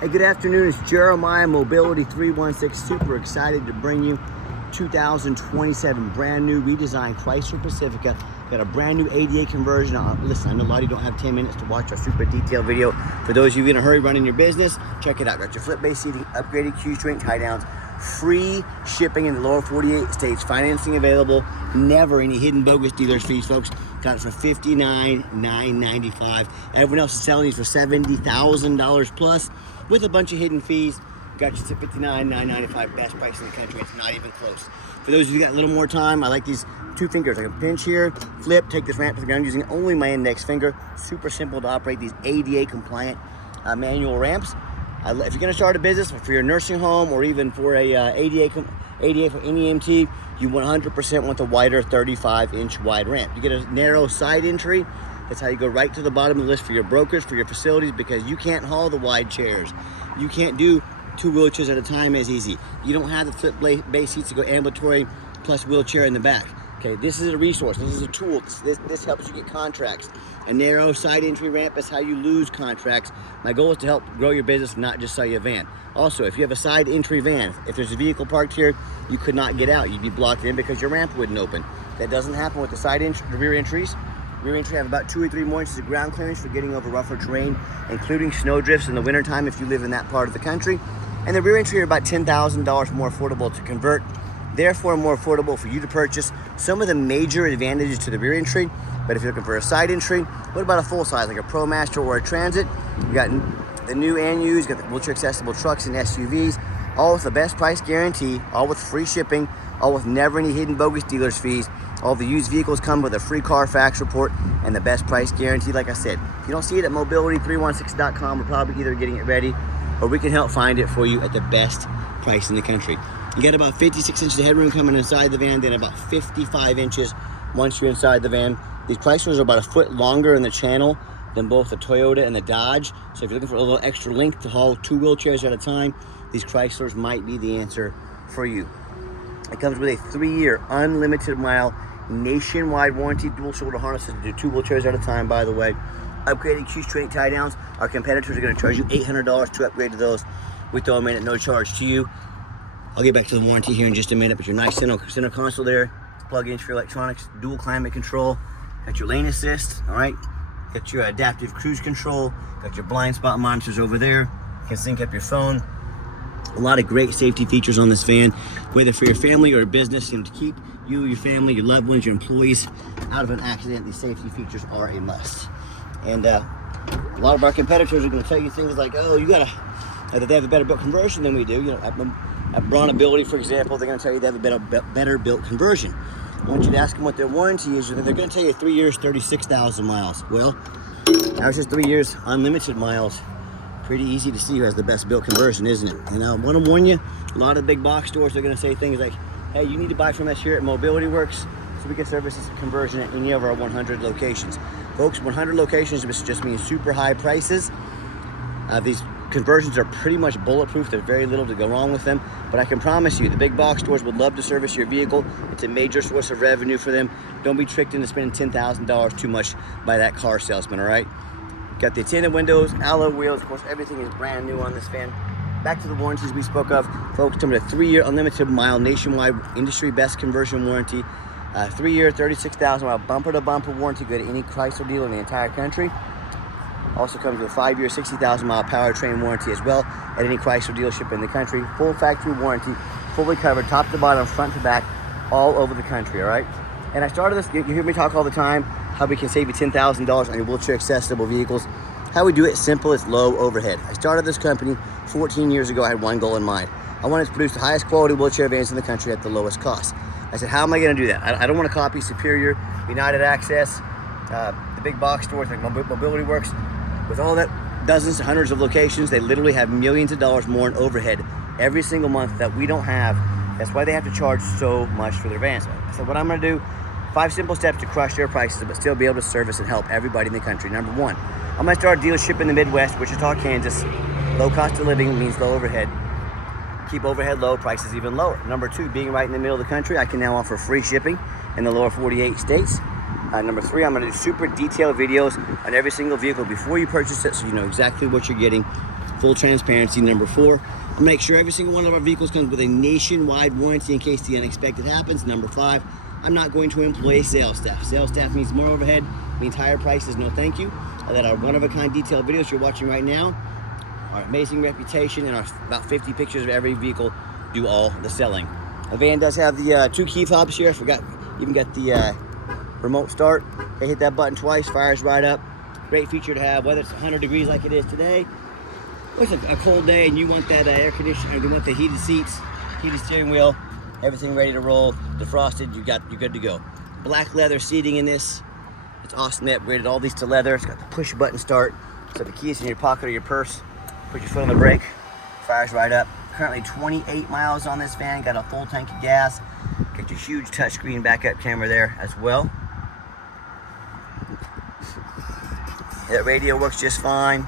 Hey, good afternoon. It's Jeremiah Mobility 316. Super excited to bring you 2027 brand new redesigned Chrysler Pacifica. Got a brand new ADA conversion. Listen, I know a lot of you don't have 10 minutes to watch our super detailed video. For those of you in a hurry running your business, check it out. Got your flip-based seating, upgraded Q-string tie-downs, free shipping in the lower 48 states, financing available, never any hidden bogus dealers fees, folks. Got it for $59,995. Everyone else is selling these for $70,000 plus with a bunch of hidden fees. Got you to $59,995, best price in the country. It's not even close. For those of you who got a little more time, I like these two fingers. I can pinch here, flip, take this ramp to the ground using only my index finger. Super simple to operate these ADA compliant manual ramps. If you're gonna start a business for your nursing home or even for a ADA for NEMT, you 100% want the wider 35-inch wide ramp. You get a narrow side entry. That's how you go right to the bottom of the list for your brokers, for your facilities, because you can't haul the wide chairs. You can't do two wheelchairs at a time as easy. You don't have the flip base seats to go ambulatory plus wheelchair in the back. Okay, this is a resource, this is a tool, this helps you get contracts. A narrow side entry ramp is how you lose contracts. My goal is to help grow your business, not just sell you a van. Also, if you have a side entry van, if there's a vehicle parked here, you could not get out. You'd be blocked in because your ramp wouldn't open. That doesn't happen with the rear entries. Rear entry have about 2 or 3 more inches of ground clearance for getting over rougher terrain, including snow drifts in the wintertime if you live in that part of the country. And the rear entry are about $10,000 more affordable to convert, therefore more affordable for you to purchase. Some of the major advantages to the rear entry, but if you're looking for a side entry, what about a full size, like a ProMaster or a Transit? You got the new and used, got the wheelchair accessible trucks and SUVs, all with the best price guarantee, all with free shipping, all with never any hidden bogus dealers fees. All the used vehicles come with a free Carfax report and the best price guarantee. Like I said, if you don't see it at mobility316.com, we're probably either getting it ready or we can help find it for you at the best price in the country. You get about 56 inches of headroom coming inside the van, then about 55 inches once you're inside the van. These Chryslers are about a foot longer in the channel than both the Toyota and the Dodge. So if you're looking for a little extra length to haul 2 wheelchairs at a time, these Chryslers might be the answer for you. It comes with a 3-year unlimited mile nationwide warranty, dual shoulder harnesses to do 2 wheelchairs at a time, by the way. Upgraded Q-string tie downs. Our competitors are going to charge you $800 to upgrade to those. We throw them in at no charge to you. I'll get back to the warranty here in just a minute, but your nice center console there, plug-ins for your electronics, dual climate control, got your lane assist, all right? Got your adaptive cruise control, got your blind spot monitors over there. You can sync up your phone. A lot of great safety features on this van, whether for your family or a business, and to keep you, your family, your loved ones, your employees out of an accident, these safety features are a must. And a lot of our competitors are going to tell you things like, oh, you gotta, that they have a better built conversion than we do. You know, at Braun Ability, for example, they're going to tell you they have a better built conversion. I want you to ask them what their warranty is, and they're going to tell you 3 years, 36,000 miles. Well, ours is 3 years, unlimited miles. Pretty easy to see who has the best built conversion, isn't it? And I want to warn you, a lot of the big box stores are going to say things like, hey, you need to buy from us here at Mobility Works so we can service this conversion at any of our 100 locations. Folks, 100 locations just means super high prices. These conversions are pretty much bulletproof. There's very little to go wrong with them. But I can promise you, the big box stores would love to service your vehicle. It's a major source of revenue for them. Don't be tricked into spending $10,000 too much by that car salesman, all right? Got the tinted windows, alloy wheels. Of course, everything is brand new on this van. Back to the warranties we spoke of. Folks, come with a 3-year unlimited mile nationwide industry best conversion warranty. 3-year, 36,000 mile bumper to bumper warranty. Go to any Chrysler dealer in the entire country. Also comes with a 5-year, 60,000 mile powertrain warranty as well at any Chrysler dealership in the country. Full factory warranty, fully covered, top to bottom, front to back, all over the country, all right? And I started this, you hear me talk all the time, how we can save you $10,000 on your wheelchair accessible vehicles. How we do it, simple, it's low overhead. I started this company 14 years ago. I had one goal in mind. I wanted to produce the highest quality wheelchair vans in the country at the lowest cost. I said, how am I gonna do that? I don't wanna copy Superior, United Access, the big box stores like Mobility Works. With all that, dozens, hundreds of locations, they literally have millions of dollars more in overhead every single month that we don't have. That's why they have to charge so much for their vans. So what I'm gonna do, 5 simple steps to crush their prices, but still be able to service and help everybody in the country. Number 1, I'm gonna start a dealership in the Midwest, Wichita, Kansas. Low cost of living means low overhead. Keep overhead low, prices even lower. Number 2, being right in the middle of the country, I can now offer free shipping in the lower 48 states. Number 3, I'm going to do super detailed videos on every single vehicle before you purchase it, so you know exactly what you're getting. full transparency. Number 4, I'll make sure every single one of our vehicles comes with a nationwide warranty in case the unexpected happens. Number 5, I'm not going to employ sales staff. Sales staff means more overhead, means higher prices, no thank you. That our one-of-a-kind detailed videos you're watching right now, our amazing reputation, and our about 50 pictures of every vehicle do all the selling. The van does have the 2 key fobs here. I forgot, even got the remote start. They hit that button twice, fires right up. Great feature to have, whether it's 100 degrees like it is today, or it's a cold day and you want that air conditioner, you want the heated seats, heated steering wheel, everything ready to roll, defrosted, you're good to go. Black leather seating in this. It's awesome. They upgraded all these to leather. It's got the push button start. So the key is in your pocket or your purse. Put your foot on the brake, fires right up. Currently 28 miles on this van. Got a full tank of gas. Got your huge touchscreen backup camera there as well. That radio works just fine.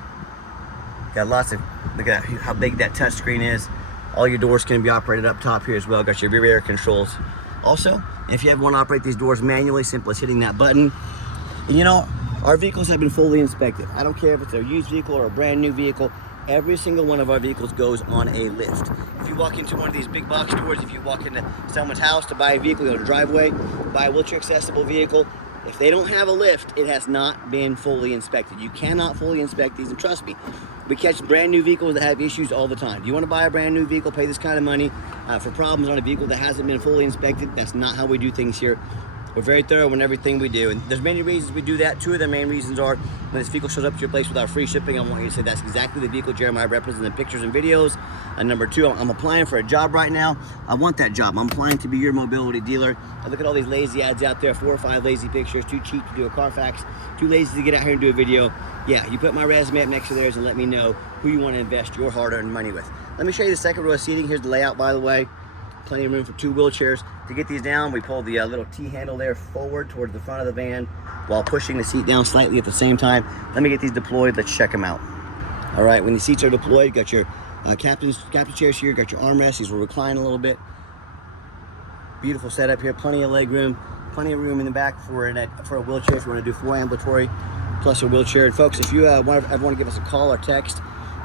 Got lots of, look at how big that touchscreen is. All your doors can be operated up top here as well. Got your rear air controls. Also, if you ever want to operate these doors manually, simple as hitting that button. And you know, our vehicles have been fully inspected. I don't care if it's a used vehicle or a brand new vehicle. Every single one of our vehicles goes on a lift. If you walk into one of these big box stores, if you walk into someone's house to buy a vehicle, you go to the driveway, buy a wheelchair accessible vehicle, if they don't have a lift, it has not been fully inspected. You cannot fully inspect these, and trust me, we catch brand new vehicles that have issues all the time. Do you want to buy a brand new vehicle, pay this kind of money for problems on a vehicle that hasn't been fully inspected? That's not how we do things here. We're very thorough in everything we do, and there's many reasons we do that. 2 of the main reasons are when this vehicle shows up to your place without free shipping, I want you to say that's exactly the vehicle Jeremiah represents in pictures and videos. And number 2, I'm applying for a job right now. I want that job. I'm applying to be your mobility dealer. I look at all these lazy ads out there, 4 or 5 lazy pictures, too cheap to do a Carfax, too lazy to get out here and do a video. Yeah, you put my resume up next to theirs and let me know who you want to invest your hard-earned money with. Let me show you the second row of seating. Here's the layout, by the way. Plenty of room for 2 wheelchairs. To get these down, we pull the little T-handle there forward towards the front of the van while pushing the seat down slightly at the same time. Let me get these deployed. Let's check them out. All right, when the seats are deployed, you got your captain's chairs here, got your armrests. These will recline a little bit. Beautiful setup here. Plenty of leg room. Plenty of room in the back for a wheelchair if you want to do 4 ambulatory plus a wheelchair. And folks, if you ever want to give us a call or text,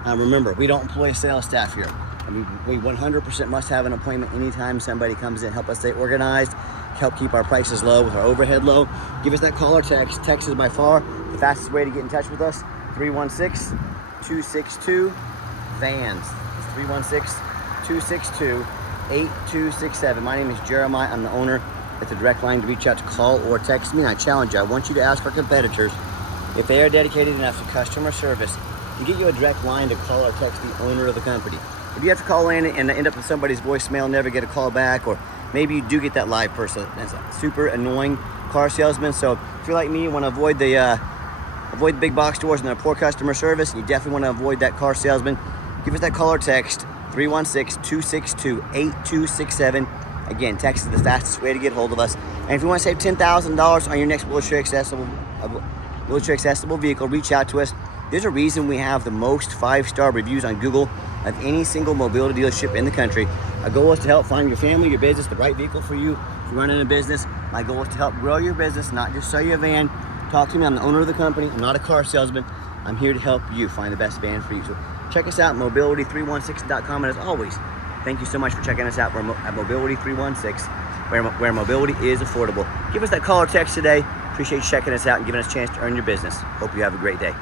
remember, we don't employ sales staff here. I mean, we 100% must have an appointment anytime somebody comes in. Help us stay organized, help keep our prices low with our overhead low. Give us that call or text. Text is by far the fastest way to get in touch with us. 316-262-VANS. It's 316-262-8267. My name is Jeremiah. I'm the owner. It's a direct line to reach out to call or text me. And I challenge you. I want you to ask our competitors if they are dedicated enough to customer service to get you a direct line to call or text the owner of the company. If you have to call in and end up with somebody's voicemail, never get a call back, or maybe you do get that live person that's a super annoying car salesman. So if you're like me, you want to avoid the big box stores and their poor customer service, and you definitely want to avoid that car salesman, give us that call or text, 316-262-8267. Again, text is the fastest way to get hold of us. And if you want to save $10,000 on your next wheelchair accessible vehicle, reach out to us. There's a reason we have the most 5-star reviews on Google of any single mobility dealership in the country. Our goal is to help find your family, your business, the right vehicle for you. If you're running a business, my goal is to help grow your business, not just sell you a van. Talk to me. I'm the owner of the company. I'm not a car salesman. I'm here to help you find the best van for you. So check us out, mobility316.com. And as always, thank you so much for checking us out. We're at Mobility316, where mobility is affordable. Give us that call or text today. Appreciate you checking us out and giving us a chance to earn your business. Hope you have a great day.